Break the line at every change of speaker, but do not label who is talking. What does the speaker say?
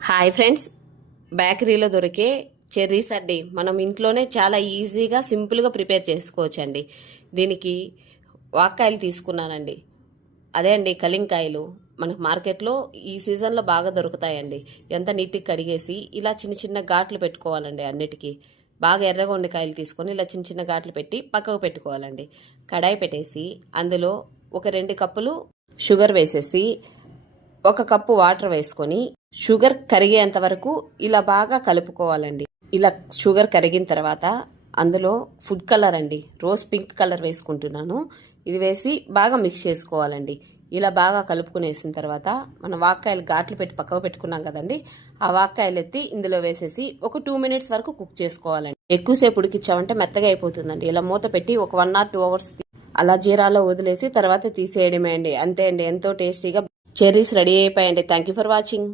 Hi friends. బేకరీలో దొరికే cherries అండి. మనం ఇంట్లోనే చాలా ఈజీగా సింపుల్గా ప్రిపేర్ చేసుకోవచ్చండి. దీనికి వాక్కాయలు తీసుకున్నానండి. అదే అండి కలింకాయలు. మనకు మార్కెట్లో ఈ సీజన్లో బాగా దొరుకుతాయండి. ఎంత నీటికి కడిగేసి ఇలా చిన్న చిన్న ఘాట్లు పెట్టుకోవాలండి అన్నిటికీ. బాగా ఎర్రగా ఉండే కాయలు తీసుకొని ఇలా చిన్న చిన్న ఘాట్లు పెట్టి పక్కకు పెట్టుకోవాలండి. కడాయి పెట్టేసి అందులో ఒక రెండు కప్పులు షుగర్ వేసేసి ఒక కప్పు వాటర్ వేసుకొని షుగర్ కరిగేంత వరకు ఇలా బాగా కలుపుకోవాలండి. ఇలా షుగర్ కరిగిన తర్వాత అందులో ఫుడ్ కలర్ అండి. రోజ్ పింక్ కలర్ వేసుకుంటున్నాను. ఇది వేసి బాగా మిక్స్ చేసుకోవాలండి. ఇలా బాగా కలుపుకునేసిన తర్వాత మనం వాక్కాయలు ఘాట్లు పెట్టి పక్కకు పెట్టుకున్నాం కదండి. ఆ వాక్కాయలు ఎత్తి ఇందులో వేసేసి ఒక టూ మినిట్స్ వరకు కుక్ చేసుకోవాలండి. ఎక్కువసేపు ఉడికిచ్చామంటే మెత్తగా అయిపోతుందండి. ఇలా మూత పెట్టి ఒక వన్ ఆర్ టూ అవర్స్ అలా జీరాలో వదిలేసి తర్వాత తీసేయడమే అండి. అంతే అండి. ఎంతో టేస్టీగా cherries ready అయిపోయండి. Thank you for watching